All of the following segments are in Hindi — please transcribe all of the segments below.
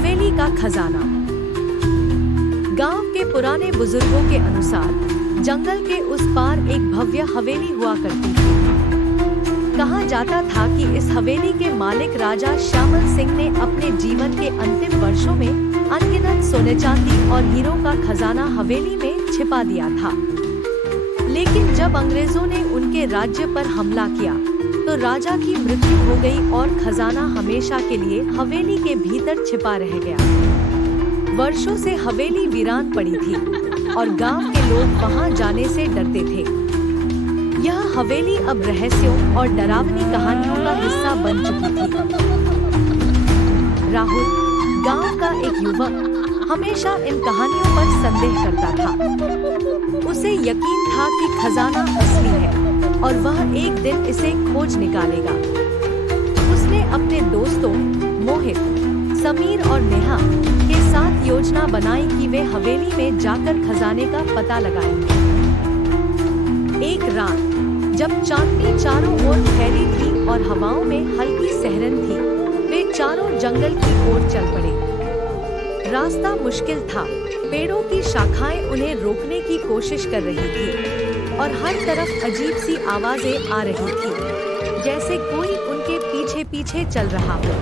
हवेली का खजाना। गांव के पुराने बुजुर्गों के अनुसार जंगल के उस पार एक भव्य हवेली हुआ करती थी। कहा जाता था कि इस हवेली के मालिक राजा श्यामल सिंह ने अपने जीवन के अंतिम वर्षों में अनगिनत सोने चांदी और हीरों का खजाना हवेली में छिपा दिया था। लेकिन जब अंग्रेजों ने उनके राज्य पर हमला किया तो राजा की मृत्यु हो गई और खजाना हमेशा के लिए हवेली के भीतर छिपा रह गया। वर्षों से हवेली वीरान पड़ी थी और गांव के लोग वहां जाने से डरते थे। यह हवेली अब रहस्यों और डरावनी कहानियों का हिस्सा बन चुकी थी। राहुल, गांव का एक युवक, हमेशा इन कहानियों पर संदेह करता था। उसे यकीन था कि खजाना असली है और वह एक दिन इसे खोज निकालेगा। उसने अपने दोस्तों मोहित, समीर और नेहा के साथ योजना बनाई कि वे हवेली में जाकर खजाने का पता लगाएंगे। एक रात जब चांदनी चारों ओर फैली थी और हवाओं में हल्की सहरन थी, वे चारों जंगल की ओर चल पड़े। रास्ता मुश्किल था, पेड़ों की शाखाएं उन्हें रोकने की कोशिश कर रही थी और हर तरफ अजीब सी आवाजें आ रही थी, जैसे कोई उनके पीछे पीछे चल रहा हो।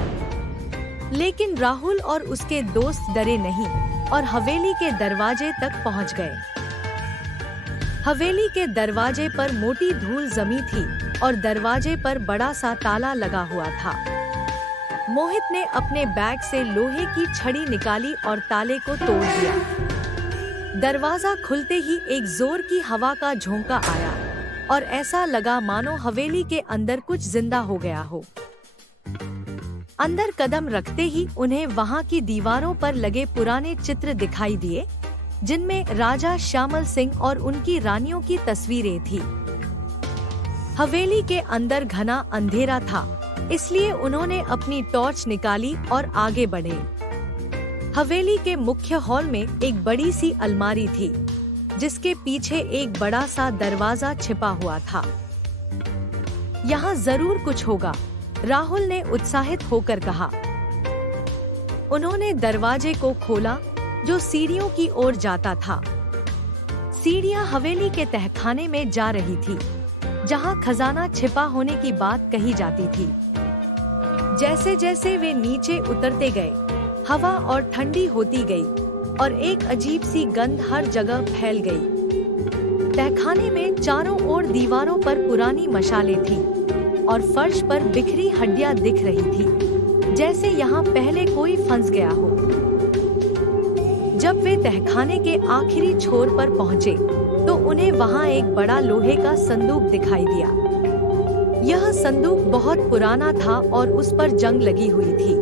लेकिन राहुल और उसके दोस्त डरे नहीं और हवेली के दरवाजे तक पहुंच गए। हवेली के दरवाजे पर मोटी धूल जमी थी और दरवाजे पर बड़ा सा ताला लगा हुआ था। मोहित ने अपने बैग से लोहे की छड़ी निकाली और ताले को तोड़ दिया। दरवाजा खुलते ही एक जोर की हवा का झोंका आया और ऐसा लगा मानो हवेली के अंदर कुछ जिंदा हो गया हो। अंदर कदम रखते ही उन्हें वहां की दीवारों पर लगे पुराने चित्र दिखाई दिए, जिनमें राजा श्यामल सिंह और उनकी रानियों की तस्वीरें थी। हवेली के अंदर घना अंधेरा था, इसलिए उन्होंने अपनी टॉर्च निकाली और आगे बढ़े। हवेली के मुख्य हॉल में एक बड़ी सी अलमारी थी, जिसके पीछे एक बड़ा सा दरवाजा छिपा हुआ था। यहाँ जरूर कुछ होगा, राहुल ने उत्साहित होकर कहा। उन्होंने दरवाजे को खोला, जो सीढ़ियों की ओर जाता था। सीढ़ियां हवेली के तहखाने में जा रही थी, जहां खजाना छिपा होने की बात कही जाती थी। जैसे जैसे वे नीचे उतरते गए, हवा और ठंडी होती गई और एक अजीब सी गंध हर जगह फैल गई। तहखाने में चारों ओर दीवारों पर पुरानी मशालें थीं और फर्श पर बिखरी हड्डियां दिख रही थी, जैसे यहाँ पहले कोई फंस गया हो। जब वे तहखाने के आखिरी छोर पर पहुँचे, तो उन्हें वहाँ एक बड़ा लोहे का संदूक दिखाई दिया। यह संदूक बहुत पुराना था और उस पर जंग लगी हुई थी।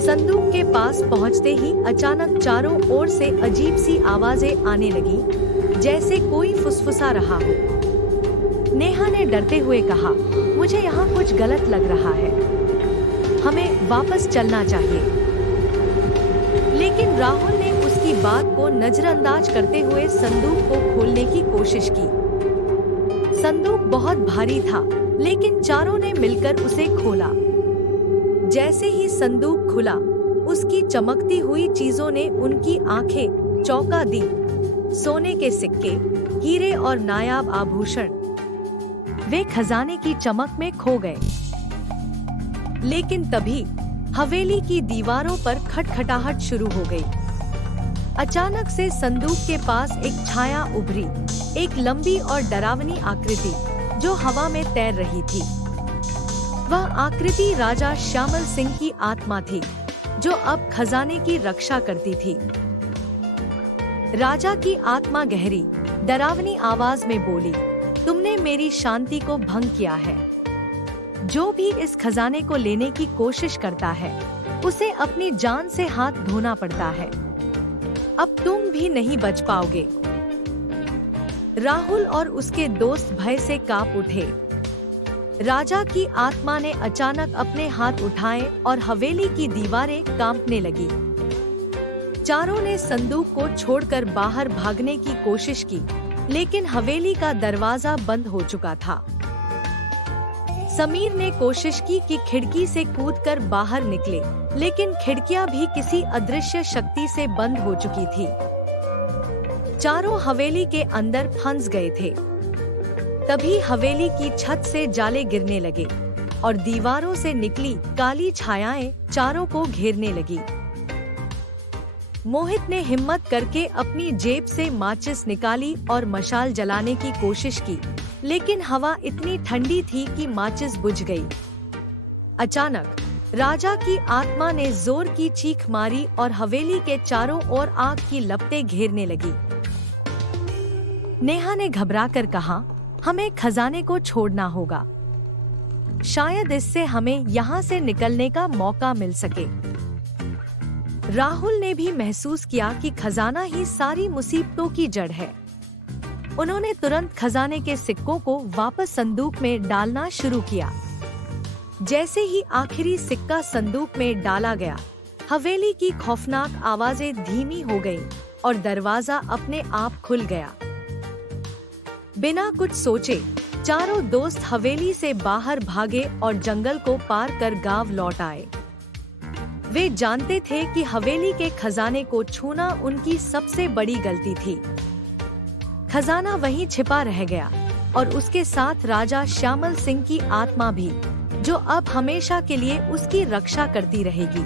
संदूक के पास पहुँचते ही अचानक चारों ओर से अजीब सी आवाजें आने लगी, जैसे कोई फुसफुसा रहा हो। नेहा ने डरते हुए कहा, मुझे यहाँ कुछ गलत लग रहा है, हमें वापस चलना चाहिए। लेकिन राहुल ने उसकी बात को नजरअंदाज करते हुए संदूक को खोलने की कोशिश की। संदूक बहुत भारी था, लेकिन चारों ने मिलकर उसे खोला। जैसे ही संदूक खुला, उसकी चमकती हुई चीजों ने उनकी आंखें चौंका दी। सोने के सिक्के, हीरे और नायाब आभूषण, वे खजाने की चमक में खो गए। लेकिन तभी हवेली की दीवारों पर खटखटाहट शुरू हो गई। अचानक से संदूक के पास एक छाया उभरी, एक लंबी और डरावनी आकृति जो हवा में तैर रही थी। वह आकृति राजा श्यामल सिंह की आत्मा थी, जो अब खजाने की रक्षा करती थी। राजा की आत्मा गहरी, डरावनी आवाज में बोली, तुमने मेरी शांति को भंग किया है। जो भी इस खजाने को लेने की कोशिश करता है, उसे अपनी जान से हाथ धोना पड़ता है। अब तुम भी नहीं बच पाओगे। राहुल और उसके दोस्त भय से कांप उठे। राजा की आत्मा ने अचानक अपने हाथ उठाए और हवेली की दीवारें कांपने लगी। चारों ने संदूक को छोड़कर बाहर भागने की कोशिश की, लेकिन हवेली का दरवाजा बंद हो चुका था। समीर ने कोशिश की कि खिड़की से कूदकर बाहर निकले, लेकिन खिड़कियां भी किसी अदृश्य शक्ति से बंद हो चुकी थी। चारों हवेली के अंदर फंस गए थे। तभी हवेली की छत से जाले गिरने लगे और दीवारों से निकली काली छायाएं चारों को घेरने लगी। मोहित ने हिम्मत करके अपनी जेब से माचिस निकाली और मशाल जलाने की कोशिश की, लेकिन हवा इतनी ठंडी थी कि माचिस बुझ गई। अचानक राजा की आत्मा ने जोर की चीख मारी और हवेली के चारों ओर आग की लपटें घेरने लगी। नेहा ने घबराकर कहा, हमें खजाने को छोड़ना होगा, शायद इससे हमें यहाँ से निकलने का मौका मिल सके। राहुल ने भी महसूस किया कि खजाना ही सारी मुसीबतों की जड़ है। उन्होंने तुरंत खजाने के सिक्कों को वापस संदूक में डालना शुरू किया। जैसे ही आखिरी सिक्का संदूक में डाला गया, हवेली की खौफनाक आवाजें धीमी हो गईं और दरवाजा अपने आप खुल गया। बिना कुछ सोचे चारों दोस्त हवेली से बाहर भागे और जंगल को पार कर गांव लौट आए। वे जानते थे कि हवेली के खजाने को छूना उनकी सबसे बड़ी गलती थी। खजाना वहीं छिपा रह गया और उसके साथ राजा श्यामल सिंह की आत्मा भी, जो अब हमेशा के लिए उसकी रक्षा करती रहेगी।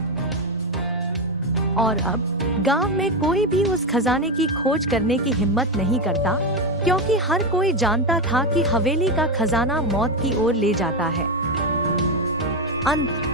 और अब गांव में कोई भी उस खजाने की खोज करने की हिम्मत नहीं करता, क्योंकि हर कोई जानता था कि हवेली का खजाना मौत की ओर ले जाता है। अंत।